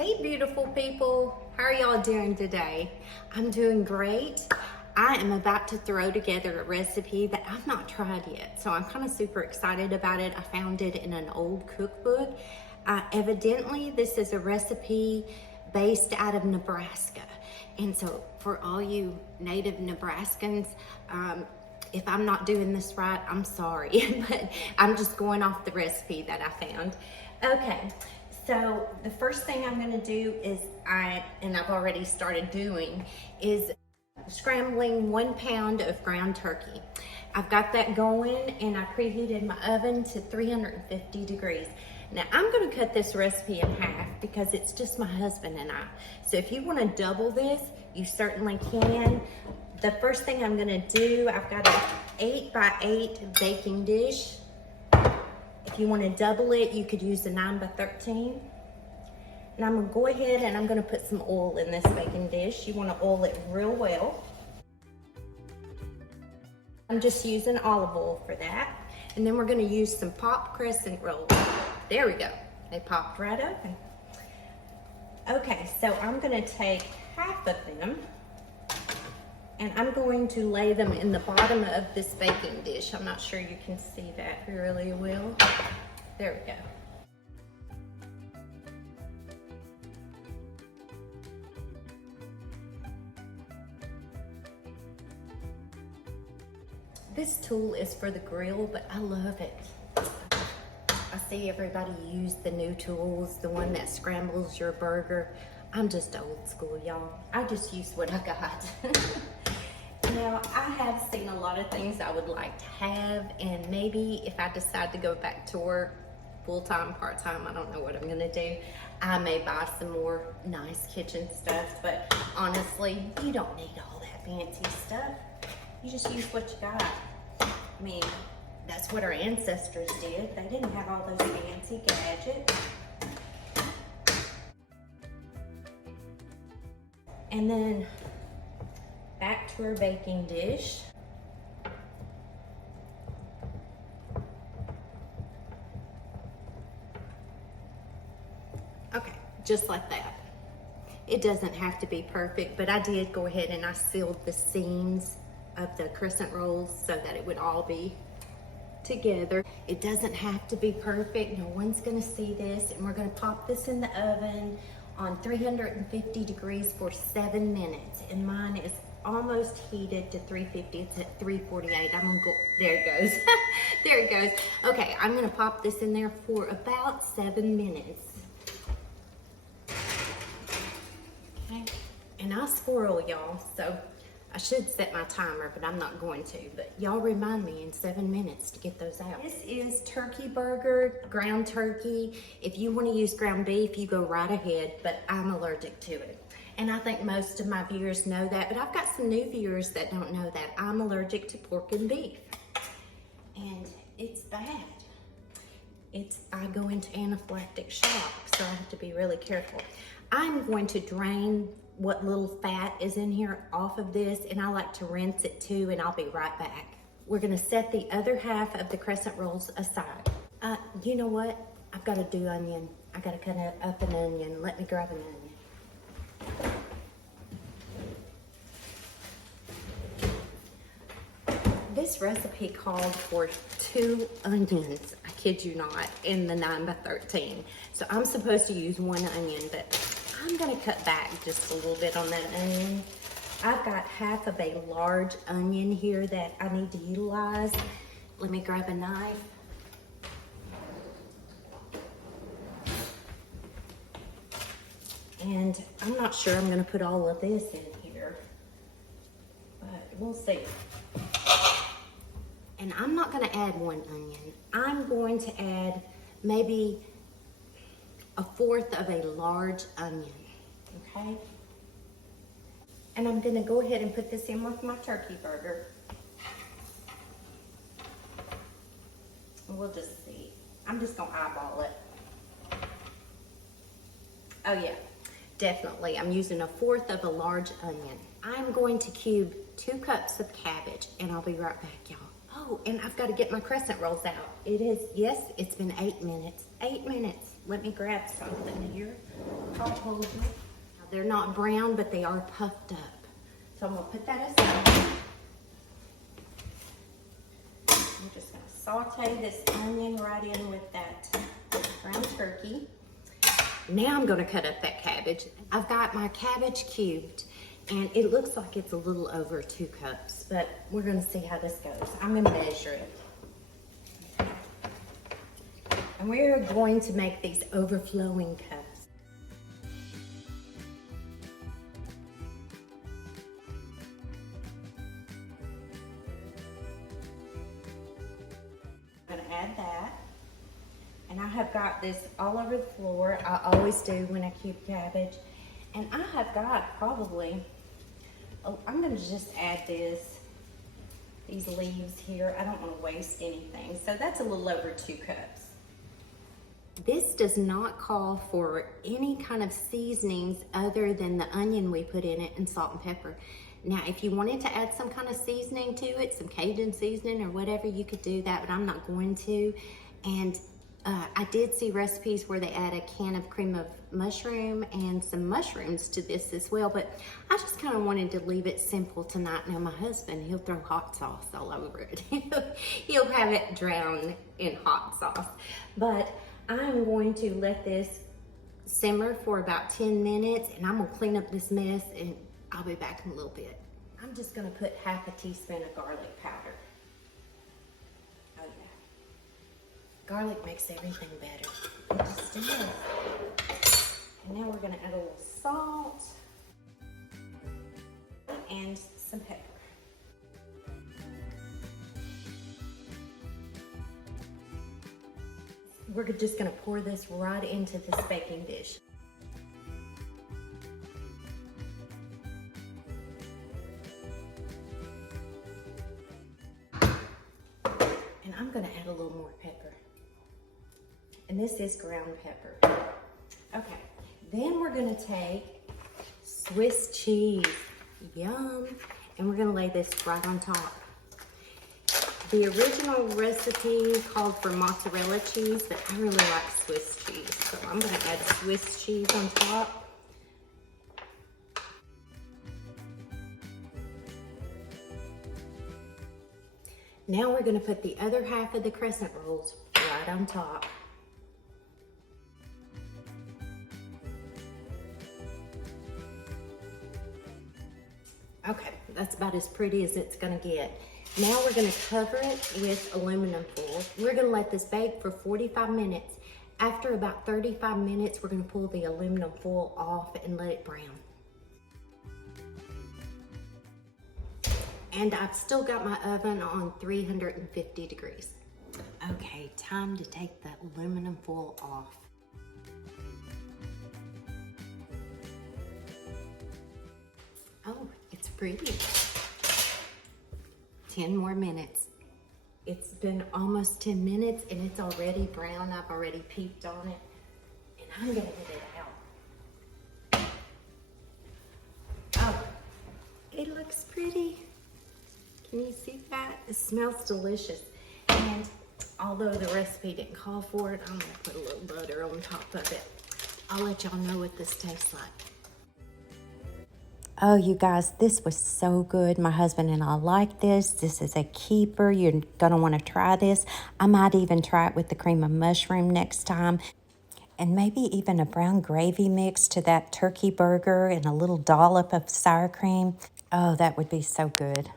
Hey beautiful people, how are y'all doing today? I'm doing great. I am about to throw together a recipe that I've not tried yet, so I'm kind of super excited about it. I found it in an old cookbook. Evidently, this is a recipe based out of Nebraska. And so for all you native Nebraskans, if I'm not doing this right, I'm sorry, but I'm just going off the recipe that I found. Okay, so the first thing I'm gonna do is, I've already started doing, is scrambling 1 pound of ground turkey. I've got that going and I preheated my oven to 350 degrees. Now I'm gonna cut this recipe in half because it's just my husband and I. So if you wanna double this, you certainly can. The first thing I'm gonna do, I've got an 8x8 baking dish. If you wanna double it, you could use a 9x13. And I'm gonna go ahead and I'm gonna put some oil in this baking dish. You wanna oil it real well. I'm just using olive oil for that. And then we're gonna use some popped crescent rolls. There we go, they popped right open. Okay, so I'm gonna take half of them and I'm going to lay them in the bottom of this baking dish. I'm not sure you can see that really well. There we go. This tool is for the grill, but I love it. I see everybody use the new tools, the one that scrambles your burger. I'm just old school, y'all. I just use what I got. Now, I have seen a lot of things I would like to have, and maybe if I decide to go back to work, full-time, part-time, I don't know what I'm gonna do, I may buy some more nice kitchen stuff, but honestly, you don't need all that fancy stuff. You just use what you got. I mean, that's what our ancestors did. They didn't have all those fancy gadgets. And then back to our baking dish. Okay, just like that. It doesn't have to be perfect, but I did go ahead and I sealed the seams of the crescent rolls so that it would all be together. It doesn't have to be perfect. No one's gonna see this, and we're gonna pop this in the oven on 350 degrees for 7 minutes. And mine is almost heated to 350. It's at 348. I'm gonna go, there it goes. There it goes. Okay, I'm gonna pop this in there for about 7 minutes. Okay, and I squirrel, y'all, so I should set my timer, but I'm not going to. But y'all remind me in 7 minutes to get those out. This is turkey burger, ground turkey. If you want to use ground beef, you go right ahead, but I'm allergic to it. And I think most of my viewers know that, but I've got some new viewers that don't know that. I'm allergic to pork and beef. And it's bad. I go into anaphylactic shock, so I have to be really careful. I'm going to drain what little fat is in here off of this, and I like to rinse it too, and I'll be right back. We're gonna set the other half of the crescent rolls aside. You know what? I've gotta do onion. I gotta cut up an onion. Let me grab an onion. This recipe called for 2 onions, I kid you not, in the 9x13. So I'm supposed to use 1 onion, but I'm gonna cut back just a little bit on that onion. I've got half of a large onion here that I need to utilize. Let me grab a knife. And I'm not sure I'm gonna put all of this in here, but we'll see. And I'm not gonna add 1 onion. I'm going to add maybe 1/4 of a large onion, okay? And I'm gonna go ahead and put this in with my turkey burger. And we'll just see. I'm just gonna eyeball it. Oh yeah, definitely. I'm using 1/4 of a large onion. I'm going to cube 2 cups of cabbage, and I'll be right back, y'all. Oh, and I've got to get my crescent rolls out. It is, yes, it's been 8 minutes. 8 minutes. Let me grab something here. Now, they're not brown, but they are puffed up. So I'm gonna put that aside. I'm just gonna saute this onion right in with that ground turkey. Now I'm gonna cut up that cabbage. I've got my cabbage cubed, and it looks like it's a little over 2 cups, but we're gonna see how this goes. I'm gonna measure it. And we're going to make these overflowing cups. I'm gonna add that. And I have got this all over the floor. I always do when I cube cabbage. And I have got probably, I'm gonna just add these leaves here. I don't wanna waste anything. So that's a little over 2 cups. This does not call for any kind of seasonings other than the onion we put in it and salt and pepper. Now, if you wanted to add some kind of seasoning to it, some Cajun seasoning or whatever, you could do that, but I'm not going to. And I did see recipes where they add a can of cream of mushroom and some mushrooms to this as well, but I just kind of wanted to leave it simple tonight. Now, my husband, he'll throw hot sauce all over it. He'll have it drowned in hot sauce. But I'm going to let this simmer for about 10 minutes, and I'm gonna clean up this mess, and I'll be back in a little bit. I'm just gonna put half a teaspoon of garlic powder. Oh yeah. Garlic makes everything better. It just does. And now we're gonna add a little salt and some pepper. We're just gonna pour this right into this baking dish. And I'm gonna add a little more pepper. And this is ground pepper. Okay, then we're gonna take Swiss cheese, yum, and we're gonna lay this right on top. The original recipe called for mozzarella cheese, but I really like Swiss cheese. So I'm gonna add Swiss cheese on top. Now we're gonna put the other half of the crescent rolls right on top. Okay, that's about as pretty as it's gonna get. Now we're gonna cover it with aluminum foil. We're gonna let this bake for 45 minutes. After about 35 minutes, we're gonna pull the aluminum foil off and let it brown. And I've still got my oven on 350 degrees. Okay, time to take the aluminum foil off. Oh, it's pretty. 10 more minutes. It's been almost 10 minutes and it's already brown. I've already peeked on it. And I'm gonna get it out. Oh, it looks pretty. Can you see that? It smells delicious. And although the recipe didn't call for it, I'm gonna put a little butter on top of it. I'll let y'all know what this tastes like. Oh, you guys, this was so good. My husband and I like this. This is a keeper. You're gonna wanna try this. I might even try it with the cream of mushroom next time. And maybe even a brown gravy mix to that turkey burger and a little dollop of sour cream. Oh, that would be so good.